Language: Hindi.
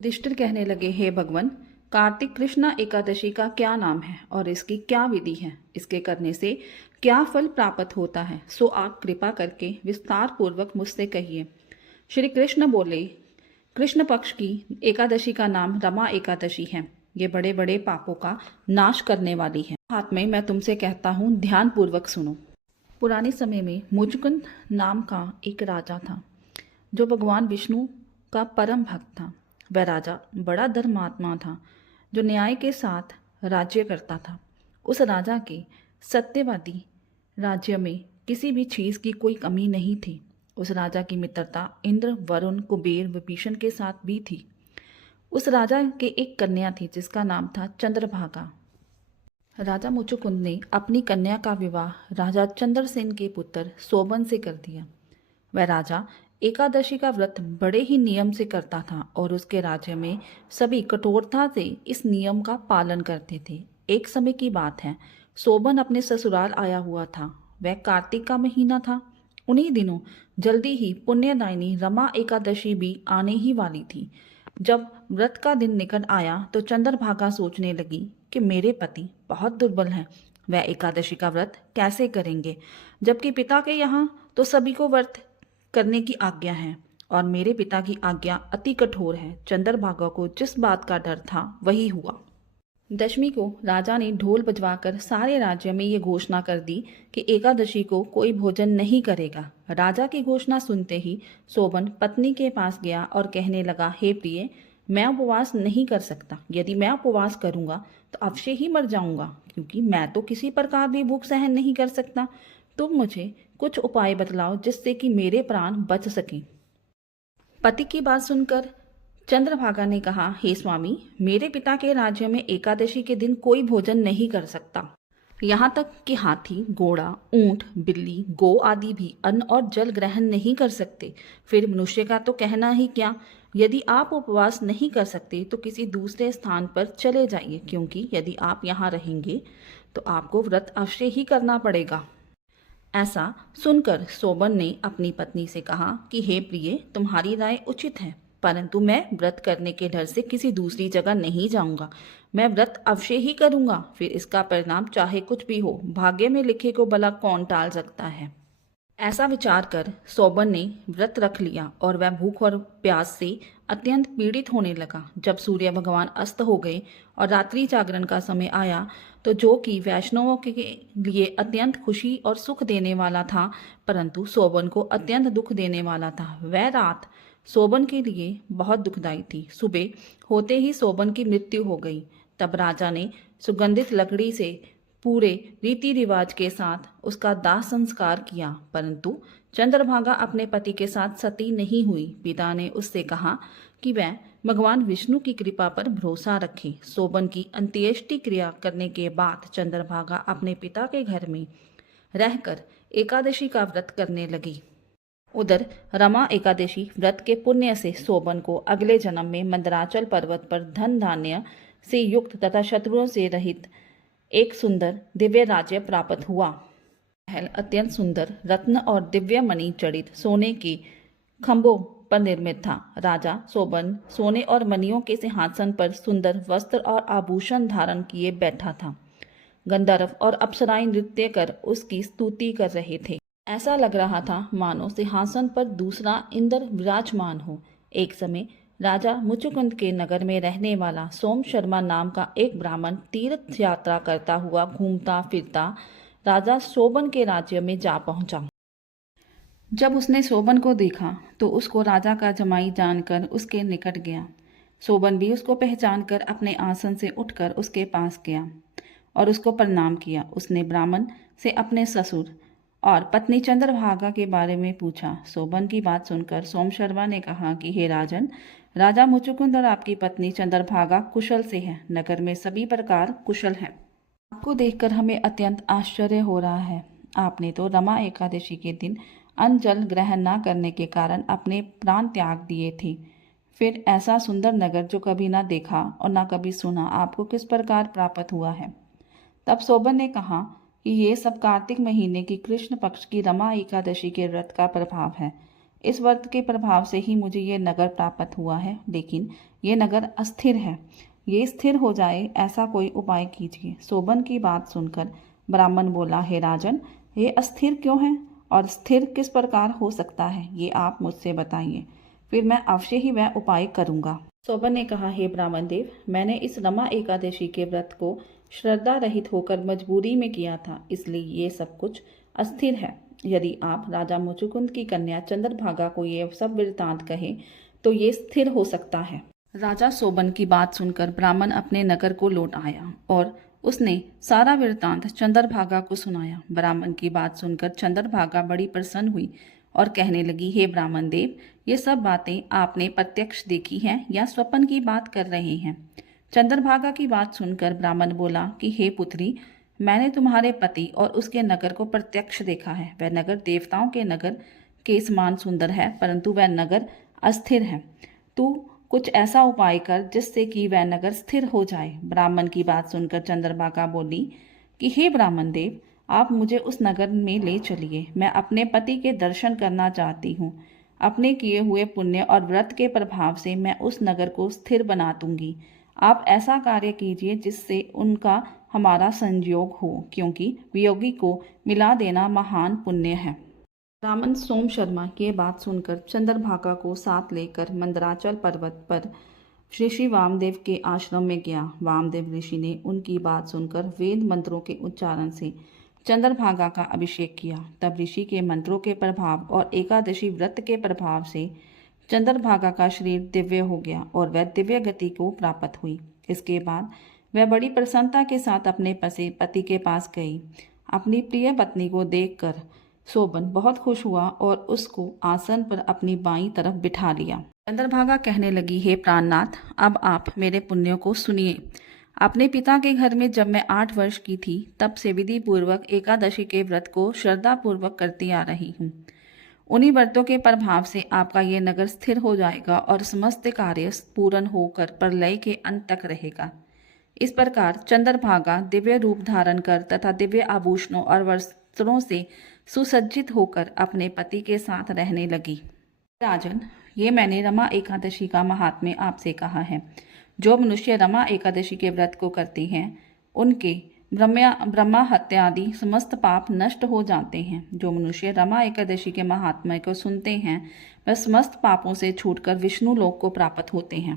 युधिष्ठिर कहने लगे, हे भगवान, कार्तिक कृष्णा एकादशी का क्या नाम है और इसकी क्या विधि है? इसके करने से क्या फल प्राप्त होता है? सो आप कृपा करके विस्तार पूर्वक मुझसे कहिए। श्री कृष्ण बोले, कृष्ण पक्ष की एकादशी का नाम रमा एकादशी है। ये बड़े बड़े पापों का नाश करने वाली है। हाथ में मैं तुमसे कहता हूँ, ध्यान पूर्वक सुनो। पुराने समय में मुचुकुंद नाम का एक राजा था जो भगवान विष्णु का परम भक्त था। वह राजा बड़ा धर्मात्मा था जो न्याय के साथ राज्य करता था। उस राजा के सत्यवादी राज्य में किसी भी चीज़ की कोई कमी नहीं थी। उस राजा की मित्रता इंद्र, वरुण, कुबेर, विभीषण के साथ भी थी। उस राजा के एक कन्या थी जिसका नाम था चंद्रभागा। राजा मुचुकुंद ने अपनी कन्या का विवाह राजा चंद्रसेन के पुत्र सोबन से कर दिया। वह राजा एकादशी का व्रत बड़े ही नियम से करता था और उसके राज्य में सभी कठोरता से इस नियम का पालन करते थे। एक समय की बात है, सोबन अपने ससुराल आया हुआ था। वह कार्तिक का महीना था। उन्हीं दिनों जल्दी ही पुण्यदायिनी रमा एकादशी भी आने ही वाली थी। जब व्रत का दिन निकट आया तो चंद्रभागा सोचने लगी कि मेरे पति बहुत दुर्बल हैं। वह एकादशी का व्रत कैसे करेंगे, जबकि पिता के यहाँ तो सभी को व्रत करने की आज्ञा है और मेरे पिता की आज्ञा अति कठोर है। चंद्रभागा को जिस बात का डर था वही हुआ। दशमी को राजा ने ढोल बजवाकर सारे राज्य में ये घोषणा कर दी कि एकादशी को कोई भोजन नहीं करेगा। राजा की घोषणा सुनते ही सोबन पत्नी के पास गया और कहने लगा, हे प्रिय, मैं उपवास नहीं कर सकता। यदि मैं उपवास करूंगा तो अवश्य ही मर जाऊंगा, क्योंकि मैं तो किसी प्रकार भी भूख सहन नहीं कर सकता। तुम मुझे कुछ उपाय बतलाओ जिससे कि मेरे प्राण बच सकें। पति की बात सुनकर चंद्रभागा ने कहा, हे स्वामी, मेरे पिता के राज्य में एकादशी के दिन कोई भोजन नहीं कर सकता। यहाँ तक कि हाथी, घोड़ा, ऊंट, बिल्ली, गौ आदि भी अन्न और जल ग्रहण नहीं कर सकते। फिर मनुष्य का तो कहना ही क्या। यदि आप उपवास नहीं कर सकते तो किसी दूसरे स्थान पर चले जाइए, क्योंकि यदि आप यहाँ रहेंगे तो आपको व्रत अवश्य ही करना पड़ेगा। ऐसा सुनकर सोबन ने अपनी पत्नी से कहा कि हे प्रिय, तुम्हारी राय उचित है, परंतु मैं व्रत करने के डर से किसी दूसरी जगह नहीं जाऊंगा। मैं व्रत अवश्य ही करूंगा, फिर इसका परिणाम चाहे कुछ भी हो। भाग्य में लिखे को भला कौन टाल सकता है। ऐसा विचार कर सोबन ने व्रत रख लिया और वह भूख और प्यास से अत्यंत पीड़ित होने लगा। जब सूर्य भगवान अस्त हो गए और रात्रि जागरण का समय आया, तो जो कि वैष्णवों के लिए अत्यंत खुशी और सुख देने वाला था, परंतु सोबन को अत्यंत दुख देने वाला था, वह रात सोबन के लिए बहुत दुखदायी थी। सुबह होते ही सोबन की मृत्यु हो गई। तब राजा ने सुगंधित लकड़ी से पूरे रीति रिवाज के साथ उसका दाह संस्कार किया, परंतु चंद्रभागा अपने पति के साथ सती नहीं हुई। पिता ने उससे कहा कि वह भगवान विष्णु की कृपा पर भरोसा रखे। सोबन की अंत्येष्टि क्रिया करने के बाद चंद्रभागा अपने पिता के घर में रहकर एकादशी का व्रत करने लगी। उधर रमा एकादशी व्रत के पुण्य से सोबन को अगले जन्म में मंदराचल पर्वत पर धन धान्य से युक्त तथा शत्रुओं से रहित एक सुंदर दिव्य राज्य प्राप्त हुआ। महल अत्यंत सुंदर रत्न और दिव्य मणि जड़ित सोने के खंभों पर निर्मित था। राजा सोबन सोने और मणियों के सिंहासन पर सुंदर वस्त्र और आभूषण धारण किए बैठा था। गंधर्व और अप्सराएं नृत्य कर उसकी स्तुति कर रहे थे। ऐसा लग रहा था मानो सिंहासन पर दूसरा इंद्र विराजमान हो। एक समय राजा मुचुकुंद के नगर में रहने वाला सोम शर्मा नाम का एक ब्राह्मण तीर्थ यात्रा करता हुआ घूमता फिरता राजा सोबन के राज्य में जा पहुंचा। जब उसने सोबन को देखा तो उसको राजा का जमाई जानकर उसके निकट गया। सोबन भी उसको पहचान कर अपने आसन से उठकर उसके पास गया और उसको प्रणाम किया। उसने ब्राह्मण से अपने ससुर और पत्नी चंद्रभागा के बारे में पूछा। सोबन की बात सुनकर सोम शर्मा ने कहा कि हे राजन, राजा मुचुकुंद और आपकी पत्नी चंद्रभागा कुशल से है। नगर में सभी प्रकार कुशल है। आपको देखकर हमें अत्यंत आश्चर्य हो रहा है। आपने तो रमा एकादशी के दिन अन्न जल ग्रहण न करने के कारण अपने प्राण त्याग दिए थे। फिर ऐसा सुंदर नगर जो कभी ना देखा और ना कभी सुना, आपको किस प्रकार प्राप्त हुआ है। तब सोबन ने कहा कि ये सब कार्तिक महीने की कृष्ण पक्ष की रमा एकादशी के व्रत का प्रभाव है। इस व्रत के प्रभाव से ही मुझे ये नगर प्राप्त हुआ है, लेकिन ये नगर अस्थिर है। ये स्थिर हो जाए ऐसा कोई उपाय कीजिए। सोबन की बात सुनकर ब्राह्मण बोला, हे राजन, ये अस्थिर क्यों है और स्थिर किस प्रकार हो सकता है, ये आप मुझसे बताइए, फिर मैं अवश्य ही वह उपाय करूंगा। सोबन ने कहा, हे ब्राह्मण देव, मैंने इस रमा एकादशी के व्रत को श्रद्धा रहित होकर मजबूरी में किया था, इसलिए ये सब कुछ अस्थिर है। यदि आप राजा मुचुकुंद की कन्या चंद्रभागा को ये सब वृत्तांत कहे तो ये स्थिर हो सकता है। राजा सोबन की बात सुनकर ब्राह्मण अपने नगर को लौट आया और उसने सारा वृत्तांत चंद्रभागा को सुनाया। ब्राह्मण की बात सुनकर चंद्रभागा बड़ी प्रसन्न हुई और कहने लगी, हे ब्राह्मण देव, ये सब बातें आपने प्रत्यक्ष देखी हैं या स्वप्न की बात कर रहे हैं? चंद्रभागा की बात सुनकर ब्राह्मण बोला कि हे पुत्री, मैंने तुम्हारे पति और उसके नगर को प्रत्यक्ष देखा है। वह नगर देवताओं के नगर के समान सुंदर है, परंतु वह नगर अस्थिर है। तू कुछ ऐसा उपाय कर जिससे कि वह नगर स्थिर हो जाए। ब्राह्मण की बात सुनकर चंद्रभागा बोली कि हे ब्राह्मण देव, आप मुझे उस नगर में ले चलिए। मैं अपने पति के दर्शन करना चाहती हूँ। अपने किए हुए पुण्य और व्रत के प्रभाव से मैं उस नगर को स्थिर बना दूंगी। आप ऐसा कार्य कीजिए जिससे उनका हमारा संयोग हो, क्योंकि वियोगी को मिला देना महान पुण्य है। ब्राह्मण सोम शर्मा की बात सुनकर चंद्रभागा को साथ लेकर मंदराचल पर्वत पर ऋषि वामदेव के आश्रम में गया। वामदेव ऋषि ने उनकी बात सुनकर वेद मंत्रों के उच्चारण से चंद्रभागा का अभिषेक किया। तब ऋषि के मंत्रों के प्रभाव और एकादशी व्रत के प्रभाव से चंद्रभागा का शरीर दिव्य हो गया और वह दिव्य गति को प्राप्त हुई। इसके बाद वह बड़ी प्रसन्नता के साथ अपने पति के पास गई। अपनी प्रिय पत्नी को देखकर सोबन बहुत खुश हुआ और उसको आसन पर अपनी बाईं तरफ बिठा लिया। चंद्रभागा कहने लगी, हे प्राणनाथ, अब आप मेरे पुण्यों को सुनिए। अपने पिता के घर में जब मैं 8 वर्ष की थी, तब से विधि पूर्वक एकादशी के व्रत को श्रद्धा पूर्वक करती आ रही हूँ। उन्हीं व्रतों के प्रभाव से आपका ये नगर स्थिर हो जाएगा और समस्त कार्य पूर्ण होकर प्रलय के अंत तक रहेगा। इस प्रकार चंद्रभागा दिव्य रूप धारण कर तथा दिव्य आभूषणों और वस्त्रों से सुसज्जित होकर अपने पति के साथ रहने लगी। राजन, ये मैंने रमा एकादशी का महात्म्य आपसे कहा है। जो मनुष्य रमा एकादशी के व्रत को करते हैं, उनके ब्रह्मा हत्या आदि समस्त पाप नष्ट हो जाते हैं। जो मनुष्य रमा एकादशी के महात्म्य को सुनते हैं, वह समस्त पापों से छूटकर विष्णु लोक को प्राप्त होते हैं।